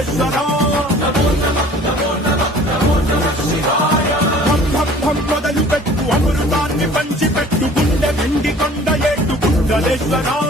మల్లేశ్వర మొదలు పెట్టు అమృతాన్ని పంచి పెట్టు గుండె వెండి కొండ ఏటు గుండలేశ్వర